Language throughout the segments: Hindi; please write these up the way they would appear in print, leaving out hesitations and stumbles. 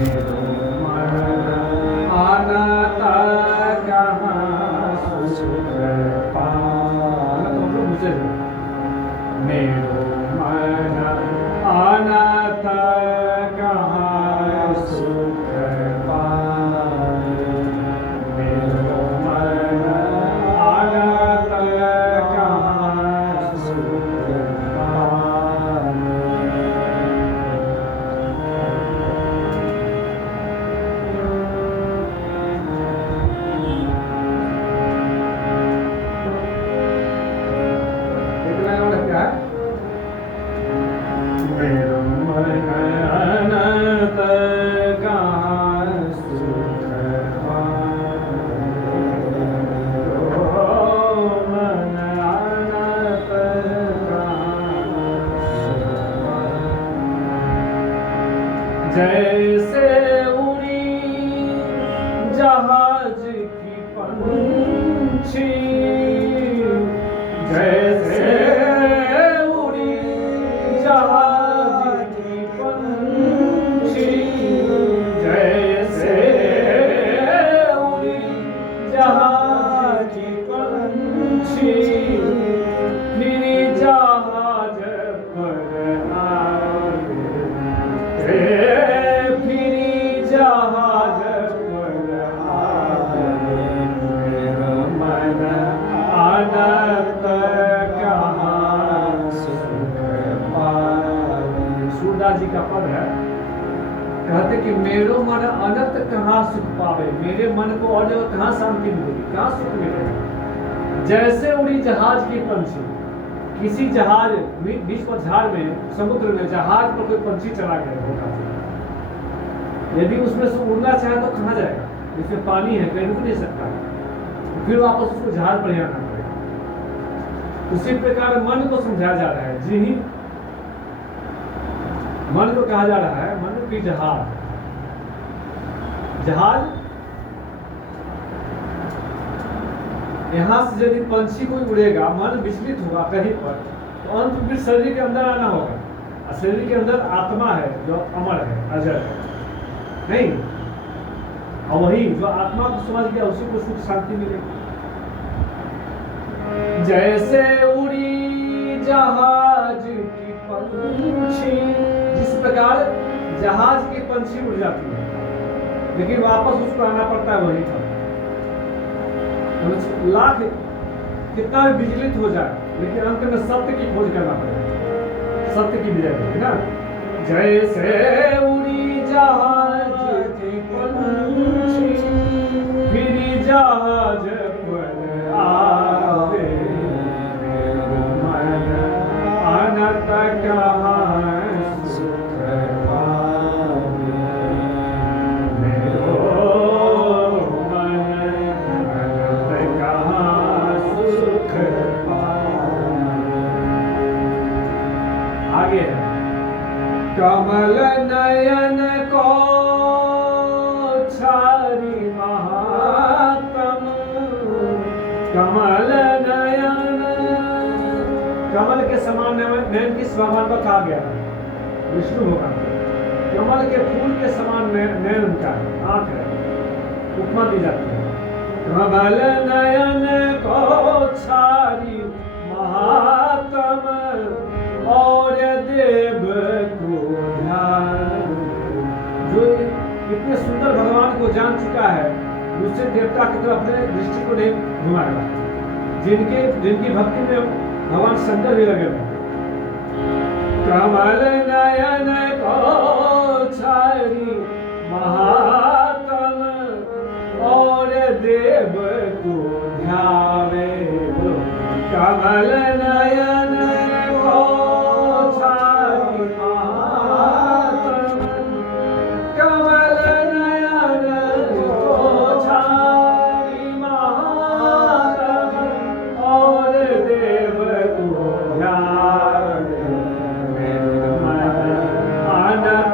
मेरो मन अनंत कहाँ सुख पावे। मेरो मन अनंत कहाँ सुख पावे। मेरो मन अनंत कहाँ सुख पावे। मेरो मन अनंत कहाँ सुख पावे। मन अनंत कहाँ सुख पावे। जैसे उड़ी जहाज की पंछी, जैसे उड़ी जहाज की पंछी, जैसे उड़ी जहाज की पंछी, फिर जहाज पर आवे। फिर जहाज पर आवे। मेरा मन अनंत कहाँ सुख पावे। सूरदास जी का पद है, कहते कि मेरो मन अनंत कहाँ सुख पावे। मेरे मन को और जगह कहाँ शांति मिलेगी, कहाँ सुख मिलेगा। जैसे उड़ी जहाज की पंछी, किसी जहाज बीच पतझड़ में समुद्र में जहाज पर कोई पंछी चला गया होगा, यदि उसमें से उड़ना चाहे तो कहाँ जाएगा, इसमें पानी है, कहीं रुक नहीं सकता, फिर वापस उसको जहाज पर आना पड़ेगा। उसी प्रकार मन को समझाया जा रहा है। जी, मन को कहा जा रहा है मन की जहाज। जहाज यहां से यदि पंछी कोई उड़ेगा, मन विचलित होगा कहीं पर, तो अंत फिर शरीर के अंदर आना होगा। और शरीर के अंदर आत्मा है जो अमर है, अजर है, नहीं? और वही जो आत्मा को समझ गया उसी को सुख शांति मिलेगी। जैसे उड़ी जहाज की पंछी, जिस प्रकार जहाज की पंछी उड़ जाती है लेकिन वापस उसको आना पड़ता है वहीं पर। लाख कितना भी विचलित हो जाए लेकिन अंत में सत्य की खोज करना पड़ेगा, सत्य की विजय होगी ना। जैसे उड़ी जहाज की पंछी, फिर जहाज पर आवे। मेरो मन अनंत कहाँ सुख पावे। मेरो मन अनंत कहाँ सुख पावे। आगे है, कमल नयन को छारी महात्म। कमल नयन, कमल के समान नयन किस भगवान को कहा गया? विष्णु भगवान। कमल के फूल के समान नयन उनका आंख है, उपमा दी जाती है। कमल नयन को छारी महात्म, और देव को ध्यान। जो इतने सुंदर भगवान को जान चुका है, दूसरे देवता की तरफ अपने दृष्टि को नहीं घुमाएगा। जिनकी भक्ति में भगवान शंकर भी लगे हुए। कमल नयन को छारी महात्म, और देव को ध्यावे। कमल नयन को छारी महात्म, कमल नयन को छारी महात्म, और देव को ध्यावे। मेरे मन अनंत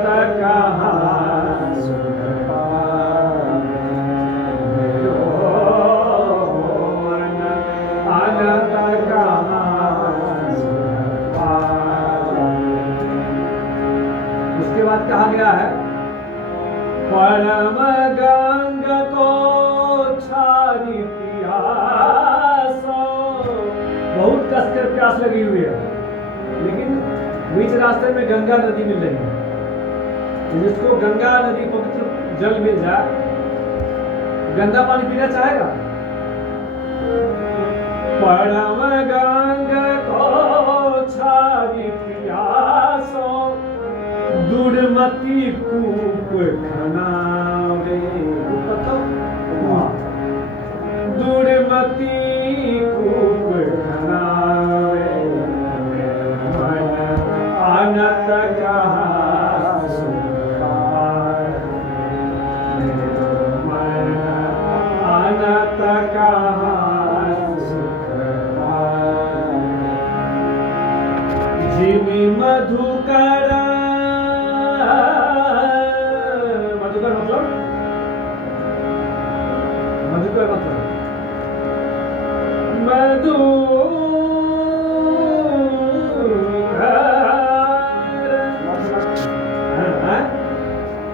परम गंग को छारी प्यासो। बहुत कसकर प्यास लगी हुई है, लेकिन बीच रास्ते में गंगा नदी मिल रही है। जिसको गंगा नदी पवित्र जल मिल जाए, गंदा पानी पीना चाहेगा। परम गंग को छारी प्यासो, दुर्मति कूप खनावे। दुर्मति कूप खनावे, अनंत कहा सुख पाए। अनंत कहा सुख पाए। जिमि मधुकर, मधुकर मतलब मधु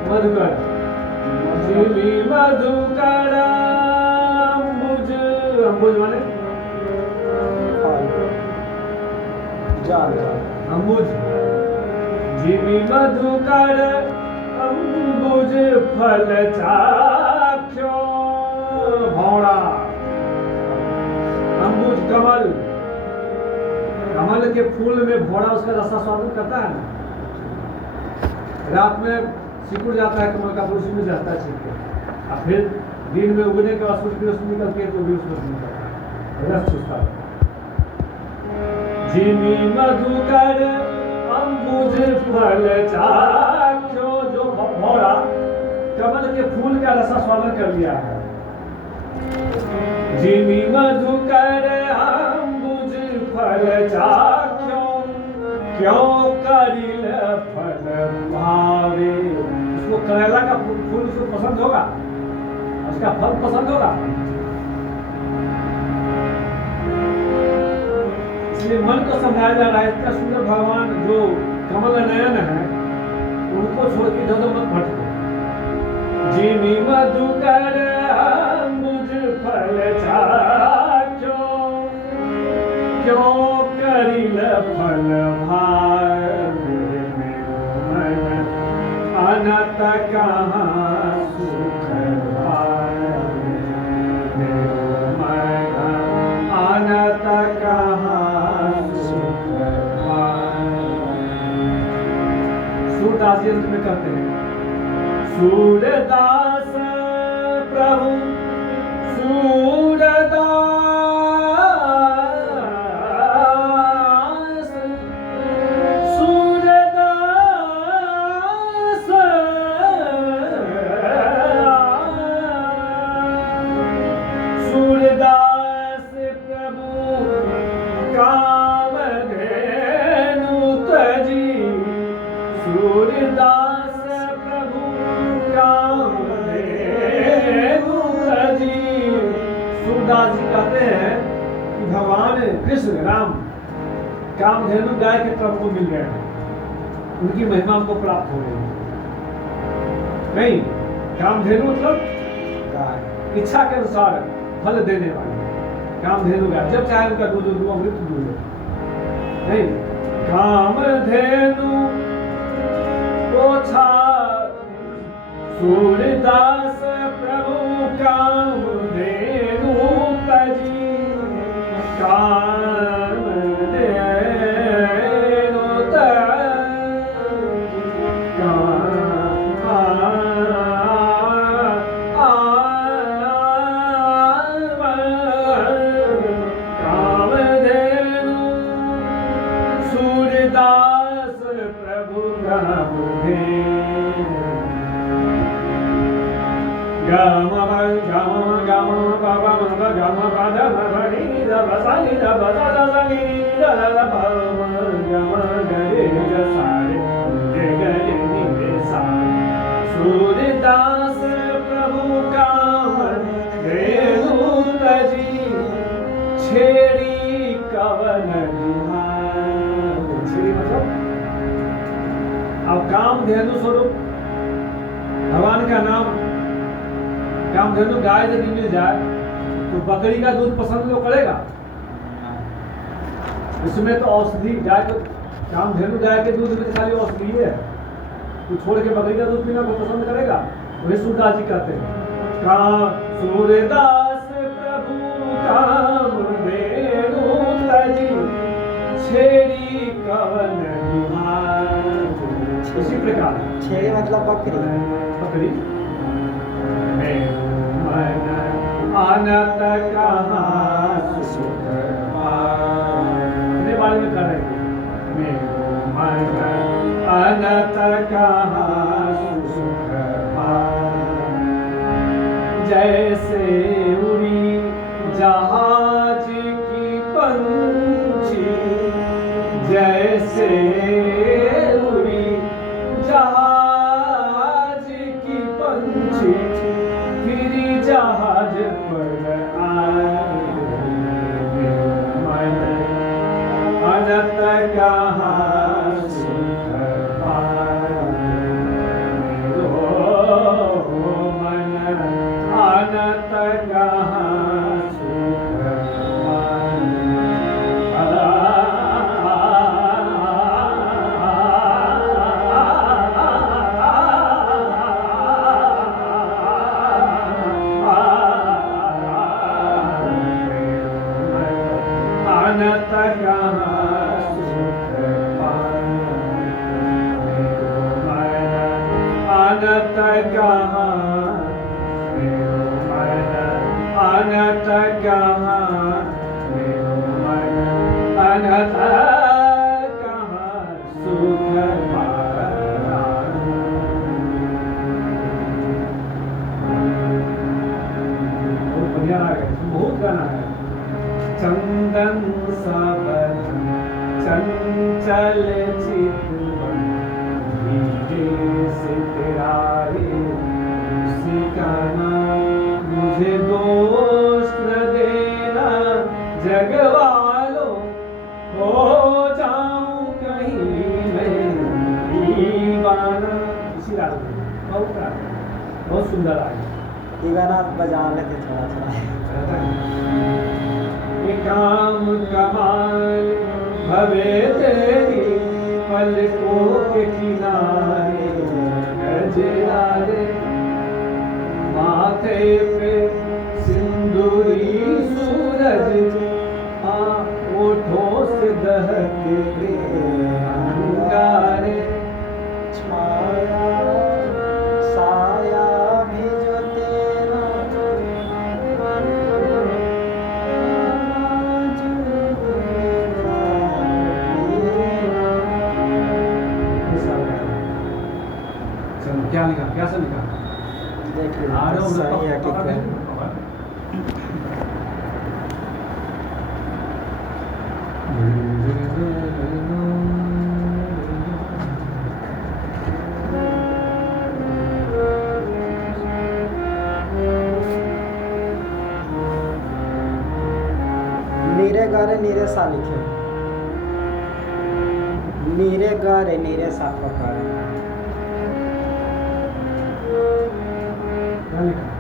मधुकर। जिमि मधुकर अम्बुज, अम्बुज माने अम्बुज। जिमि मधुकर अम्बुज फल चाख्यो। भौरा, अम्बुज कमल, कमल के फूल में भौरा उसका रसा स्वागत करता है ना। रात में सिकुड़ जाता है कमल का फूल, उसमें जाता है छिप के, और फिर दिन में उगने के बाद सूर्य की रोशनी निकलती है तो भी उसमें निकलता है, रस चूसता है। जिमि मधुकर अम्बुज फल चाख्यो, जो भौरा कमल के फूल का रसा स्वागत कर लिया है। जिमि मधुकर अम्बुज फल चाख्यो, क्यों करिल फल भावे। उसको करेला का फूल उसको पसंद होगा, उसका फल पसंद होगा, इसलिए मन को समझाया जा रहा है। इतना सुंदर भगवान जो कमल नयन है, उनको छोड़ के इधर मत भटको। जिमि मधुकर अम्बुज फल चाख्यो, क्यों करिल फल भावे। अनंत कहाँ सुख पाए। अनंत कहाँ सुख पाए। सूरदास जी अंत में कहते हैं, सूरदास प्रभु सूरदास, सूरदास प्रभु कामधेनु तजी। सूरदास प्रभु कामधेनु तजी। सूरदास जी कहते हैं कि भगवान कृष्ण राम कामधेनु गाय के प्रभु को मिल गए हैं, उनकी महिमा हमको प्राप्त हो गई। नहीं, कामधेनु मतलब गाय, इच्छा के अनुसार फल देने वाले कामधेनु गाय, जब चाहे उनका दूध अमृत दूध। नहीं, कामधेनु पोछा सूरदास प्रभु कामधेनु तजी। कामधेनु कामधेनु सूरदास प्रभु कामधेनु। गम गम गम गम गम गम भरी बसानी बसानी गम गरे सारे गरे निरे सारे। सूरदास प्रभु कामधेनु तजी। छेड़ी कवन छेड़ी मतलब अब कामधेनु स्वरूप भगवान का नाम कामधेनु गाय यदि मिल जाए तो बकरी का दूध पसंद तो करेगा। इसमें तो औषधि गाय को, कामधेनु गाय के दूध में तो खाली औषधि है, तो छोड़ के बकरी का दूध पीना को पसंद करेगा। वही सूरदास जी कहते हैं का सूरदास प्रभु कामधेनु तजी छेड़ी कवन बिहार। इसी प्रकार छेड़ी मतलब बकरी, बकरी मन आनत कहाँ सुख पाए बारे में कर रहे हैं। मन आनत कहाँ सुख पाए जैसे उड़ी जहाज की पंछी, जैसे उड़ी जहाज की पंछी फिरी जहाज पर आए। मन अनंत कहाँ सुख पाए। मन अनंत कहाँ सुख अनंत कहाँ सुख पाए। अनंत कहाँ अनंत कहाँ अनंत कहाँ सुख पाए। बहुत बढ़िया है, बहुत गाना है। चंदन सावन चंचल चितवन धीरे से तेरा उसका नाम मुझे दोष न देना जग वालों, हो जाऊं कहीं मैं दीवाना। इसी रात में बहुत सुंदर आया ये गाना बजा लेते थोड़ा थोड़ा। काम कमाल भवे तेरी पलकों के किनारे गजरारे, माथे पे सिंदूरी सूरज ओठों से दहके अंगारे। छाया साया भी जो तेरा क्या लिखा, क्या सब लिखा? देखिए सही है ठीक है। नीरे गारे नीरे सा लिखे, नीरे गारे नीरे सा पकारे। क्या लिखा?